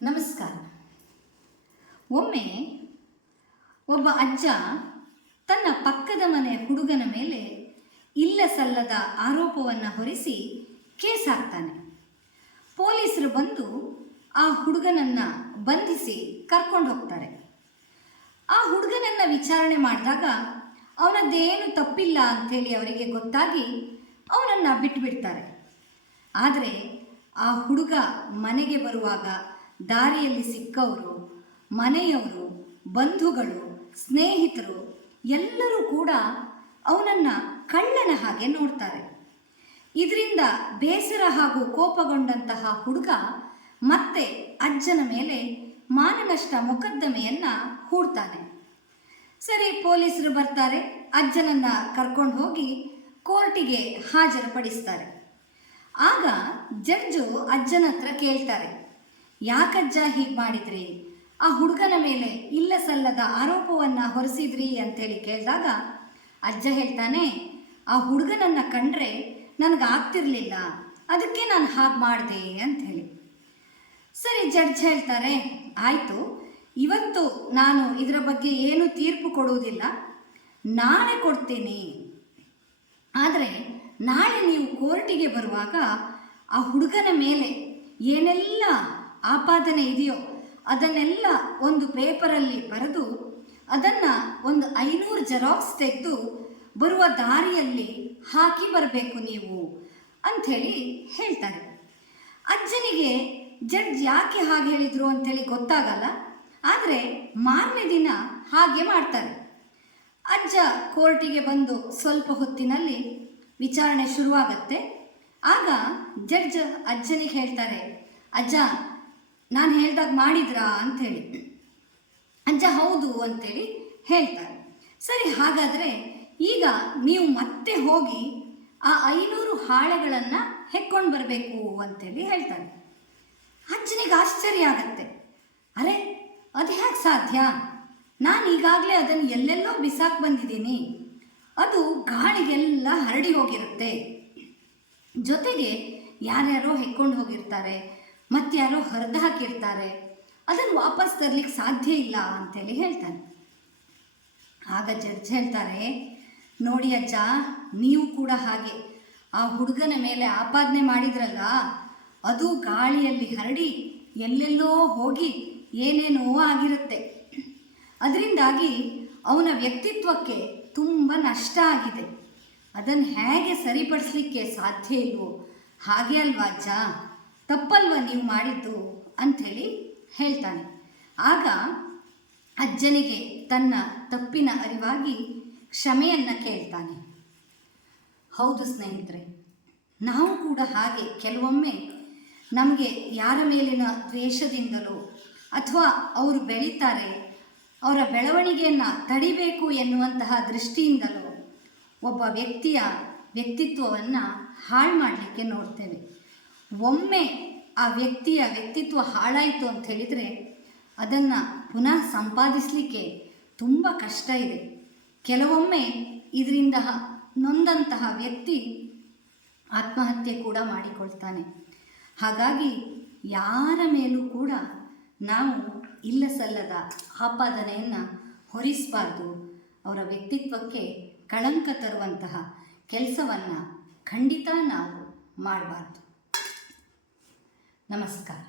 ನಮಸ್ಕಾರ. ಒಮ್ಮೆ ಒಬ್ಬ ಅಜ್ಜ ತನ್ನ ಪಕ್ಕದ ಮನೆ ಹುಡುಗನ ಮೇಲೆ ಇಲ್ಲ ಸಲ್ಲದ ಆರೋಪವನ್ನು ಹೊರಿಸಿ ಕೇಸ್ ಹಾಕ್ತಾನೆ. ಪೊಲೀಸರು ಬಂದು ಆ ಹುಡುಗನನ್ನು ಬಂಧಿಸಿ ಕರ್ಕೊಂಡು ಹೋಗ್ತಾರೆ. ಆ ಹುಡುಗನನ್ನು ವಿಚಾರಣೆ ಮಾಡಿದಾಗ ಅವನದ್ದೇನು ತಪ್ಪಿಲ್ಲ ಅಂಥೇಳಿ ಅವರಿಗೆ ಗೊತ್ತಾಗಿ ಅವನನ್ನು ಬಿಟ್ಟುಬಿಡ್ತಾರೆ. ಆದರೆ ಆ ಹುಡುಗ ಮನೆಗೆ ಬರುವಾಗ ದಾರಿಯಲ್ಲಿ ಸಿಕ್ಕವರು, ಮನೆಯವರು, ಬಂಧುಗಳು, ಸ್ನೇಹಿತರು ಎಲ್ಲರೂ ಕೂಡ ಅವನನ್ನು ಕಳ್ಳನ ಹಾಗೆ ನೋಡ್ತಾರೆ. ಇದರಿಂದ ಬೇಸರ ಹಾಗೂ ಕೋಪಗೊಂಡಂತಹ ಹುಡುಗ ಮತ್ತೆ ಅಜ್ಜನ ಮೇಲೆ ಮಾನನಷ್ಟ ಮೊಕದ್ದಮೆಯನ್ನು ಹೂಡ್ತಾನೆ. ಸರಿ, ಪೊಲೀಸರು ಬರ್ತಾರೆ, ಅಜ್ಜನನ್ನು ಕರ್ಕೊಂಡು ಹೋಗಿ ಕೋರ್ಟಿಗೆ ಹಾಜರುಪಡಿಸ್ತಾರೆ. ಆಗ ಜಡ್ಜು ಅಜ್ಜನ ಹತ್ರ ಕೇಳ್ತಾರೆ, ಯಾಕಜ್ಜ ಹೀಗೆ ಮಾಡಿದ್ರಿ, ಆ ಹುಡುಗನ ಮೇಲೆ ಇಲ್ಲ ಸಲ್ಲದ ಆರೋಪವನ್ನು ಹೊರಿಸಿದ್ರಿ ಅಂತೇಳಿ ಕೇಳಿದಾಗ ಅಜ್ಜ ಹೇಳ್ತಾನೆ, ಆ ಹುಡುಗನನ್ನು ಕಂಡ್ರೆ ನನಗಾಗ್ತಿರ್ಲಿಲ್ಲ, ಅದಕ್ಕೆ ನಾನು ಹಾಗೆ ಮಾಡಿದೆ ಅಂಥೇಳಿ. ಸರಿ, ಜಡ್ಜ್ ಹೇಳ್ತಾರೆ, ಆಯಿತು, ಇವತ್ತು ನಾನು ಇದರ ಬಗ್ಗೆ ಏನು ತೀರ್ಪು ಕೊಡುವುದಿಲ್ಲ, ನಾಳೆ ಕೊಡ್ತೀನಿ. ಆದರೆ ನಾಳೆ ನೀವು ಕೋರ್ಟಿಗೆ ಬರುವಾಗ ಆ ಹುಡುಗನ ಮೇಲೆ ಏನೆಲ್ಲ ಆಪಾದನೆ ಇದೆಯೋ ಅದನ್ನೆಲ್ಲ ಒಂದು ಪೇಪರಲ್ಲಿ ಬರೆದು ಅದನ್ನು ಒಂದು 500 ಜೆರಾಕ್ಸ್ ತೆಗೆದು ಬರುವ ದಾರಿಯಲ್ಲಿ ಹಾಕಿ ಬರಬೇಕು ನೀವು ಅಂಥೇಳಿ ಹೇಳ್ತಾರೆ. ಅಜ್ಜನಿಗೆ ಜಡ್ಜ್ ಯಾಕೆ ಹಾಗೆ ಹೇಳಿದರು ಅಂಥೇಳಿ ಗೊತ್ತಾಗಲ್ಲ. ಆದರೆ ಮಾರನೇ ದಿನ ಹಾಗೆ ಮಾಡ್ತಾರೆ. ಅಜ್ಜ ಕೋರ್ಟಿಗೆ ಬಂದು ಸ್ವಲ್ಪ ಹೊತ್ತಿನಲ್ಲಿ ವಿಚಾರಣೆ ಶುರುವಾಗತ್ತೆ. ಆಗ ಜಡ್ಜ್ ಅಜ್ಜನಿಗೆ ಹೇಳ್ತಾರೆ, ಅಜ್ಜ ನಾನು ಹೇಳ್ದಾಗ ಮಾಡಿದ್ರಾ ಅಂಥೇಳಿ. ಅಜ್ಜ ಹೌದು ಅಂಥೇಳಿ ಹೇಳ್ತಾರೆ. ಸರಿ, ಹಾಗಾದರೆ ಈಗ ನೀವು ಮತ್ತೆ ಹೋಗಿ ಆ 500 ಹಾಳೆಗಳನ್ನು ಹೆಕ್ಕೊಂಡು ಬರಬೇಕು ಅಂಥೇಳಿ ಹೇಳ್ತಾರೆ. ಅಜ್ಜನಿಗೆ ಆಶ್ಚರ್ಯ ಆಗತ್ತೆ. ಅರೆ, ಅದು ಹೇಗೆ ಸಾಧ್ಯ? ನಾನು ಈಗಾಗಲೇ ಅದನ್ನು ಎಲ್ಲೆಲ್ಲೋ ಬಿಸಾಕಿ ಬಂದಿದ್ದೀನಿ, ಅದು ಗಾಳಿಗೆಲ್ಲ ಹರಡಿ ಹೋಗಿರುತ್ತೆ, ಜೊತೆಗೆ ಯಾರ್ಯಾರೋ ಹೆಕ್ಕೊಂಡು ಹೋಗಿರ್ತಾರೆ, ಮತ್ತಾರೋ ಹರಿದು ಹಾಕಿರ್ತಾರೆ, ಅದನ್ನು ವಾಪಸ್ ತರಲಿಕ್ಕೆ ಸಾಧ್ಯ ಇಲ್ಲ ಅಂಥೇಳಿ ಹೇಳ್ತಾನೆ. ಆಗ ಜಡ್ಜ್ ಹೇಳ್ತಾರೆ, ನೋಡಿ ಅಜ್ಜ, ನೀವು ಕೂಡ ಹಾಗೆ ಆ ಹುಡುಗನ ಮೇಲೆ ಆಪಾದನೆ ಮಾಡಿದ್ರಲ್ಲ, ಅದು ಗಾಳಿಯಲ್ಲಿ ಹರಡಿ ಎಲ್ಲೆಲ್ಲೋ ಹೋಗಿ ಏನೇನೋ ಆಗಿರುತ್ತೆ. ಅದರಿಂದಾಗಿ ಅವನ ವ್ಯಕ್ತಿತ್ವಕ್ಕೆ ತುಂಬ ನಷ್ಟ ಆಗಿದೆ. ಅದನ್ನು ಹೇಗೆ ಸರಿಪಡಿಸಲಿಕ್ಕೆ ಸಾಧ್ಯ ಇಲ್ವೋ ಹಾಗೆ ಅಲ್ವಾ ಅಜ್ಜ, ತಪ್ಪಲ್ವ ನೀವು ಮಾಡಿದ್ದು ಅಂಥೇಳಿ ಹೇಳ್ತಾನೆ. ಆಗ ಅಜ್ಜನಿಗೆ ತನ್ನ ತಪ್ಪಿನ ಅರಿವಾಗಿ ಕ್ಷಮೆಯನ್ನು ಕೇಳ್ತಾನೆ. ಹೌದು ಸ್ನೇಹಿತರೆ, ನಾವು ಕೂಡ ಹಾಗೆ ಕೆಲವೊಮ್ಮೆ ನಮಗೆ ಯಾರ ಮೇಲಿನ ದ್ವೇಷದಿಂದಲೋ ಅಥವಾ ಅವರು ಬೆಳೀತಾರೆ, ಅವರ ಬೆಳವಣಿಗೆಯನ್ನು ತಡಿಬೇಕು ಎನ್ನುವಂತಹ ದೃಷ್ಟಿಯಿಂದಲೋ ಒಬ್ಬ ವ್ಯಕ್ತಿಯ ವ್ಯಕ್ತಿತ್ವವನ್ನು ಹಾಳು ಮಾಡಲಿಕ್ಕೆ ನೋಡ್ತೇವೆ. ಒಮ್ಮೆ ಆ ವ್ಯಕ್ತಿಯ ವ್ಯಕ್ತಿತ್ವ ಹಾಳಾಯಿತು ಅಂತ ಹೇಳಿದರೆ ಅದನ್ನು ಪುನಃ ಸಂಪಾದಿಸಲಿಕ್ಕೆ ತುಂಬ ಕಷ್ಟ ಇದೆ. ಕೆಲವೊಮ್ಮೆ ಇದರಿಂದ ನೊಂದಂತಹ ವ್ಯಕ್ತಿ ಆತ್ಮಹತ್ಯೆ ಕೂಡ ಮಾಡಿಕೊಳ್ತಾನೆ. ಹಾಗಾಗಿ ಯಾರ ಮೇಲೂ ಕೂಡ ನಾವು ಇಲ್ಲ ಸಲ್ಲದ ಆಪಾದನೆಯನ್ನು ಹೊರಿಸಬಾರ್ದು. ಅವರ ವ್ಯಕ್ತಿತ್ವಕ್ಕೆ ಕಳಂಕ ತರುವಂತಹ ಕೆಲಸವನ್ನು ಖಂಡಿತ ನಾವು ಮಾಡಬಾರ್ದು. ನಮಸ್ಕಾರ.